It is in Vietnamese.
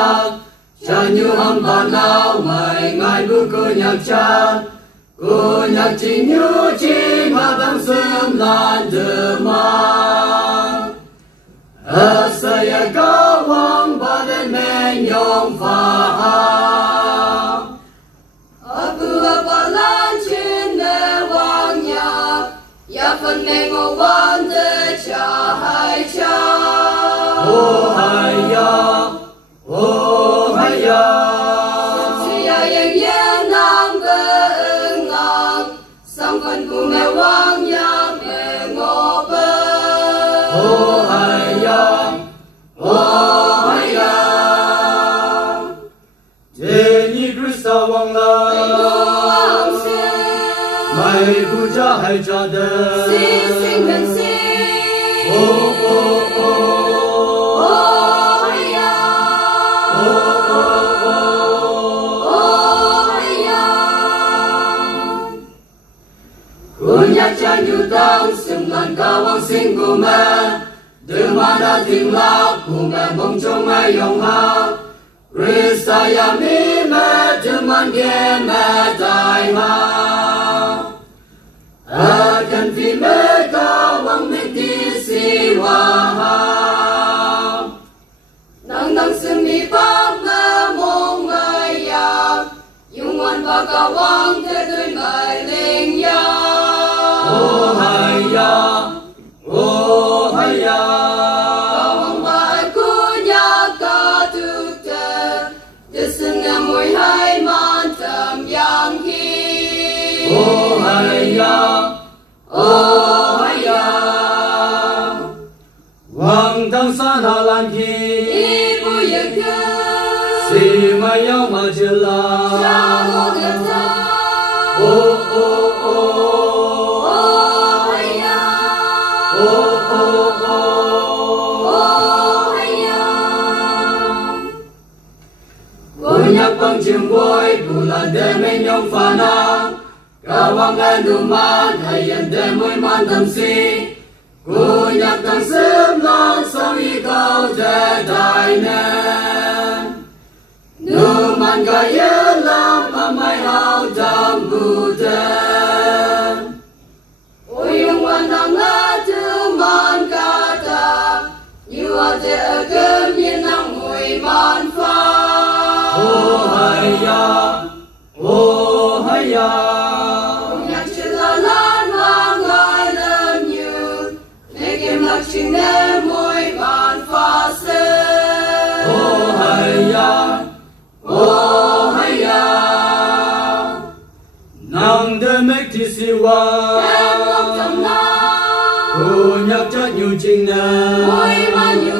nhạc cha như hâm bà nào mày ngài bu cô nhạc cha cô nhạc chỉ như chi mà đang sớm lan từ mà saya có hoàng bà đến mẹ nhong phá aku apa lan trên mẹ hoàng nhạc ya phần mẹ ngô quan để cha hai cha oh hai ya oh hai ya phần của mẹ hoàng nhạc mẹ ngô bơ oh hai ya thế như Christa hoàng la mày bu cha hai cha de sinh bên oh oh oh hai ya nhạc cha như đang sừng lan cao vang sinh của mẹ từ mà đã tìm lạc của mẹ mong cho mẹ yong ha Chrisaya mi mẹ từ man ghé mẹ đại ha cần vì mẹ cao vang mẹ đi si hoa ha nang nang sừng mi bác mẹ mong mẹ ya yung ngoan ba cao vang thế tôi mẹ linh ya oh hai ya oh hai ya Kawang bahay ko niya katute Desin nga mo'y hay man tam yang hi oh hai ya Hoàng tăng sa na lan ki Ibu yang ke si ma yao ma chia la Shalom deta oh oh oh nhạc bằng chiêm bôi đủ là để mình nhông phá na cả vang nghe đủ man hay yên để môi man tâm si cô nhạc tăng sớm non sống y câu để đại nên đủ man cả yên lòng mà mai hao trăm bù tên ôi yung quan năng ngã thứ man cả ta như ở để ở cơm nhiên năng mùi man pha oh hai ya nhạc chỉ là lan mang ai lên như để kiếm lạc chính để môi bàn pha xe oh hai ya nàng để mấy thì siwa em ngọc tầm na cô nhạc chất nhiều trình nè môi man nhiều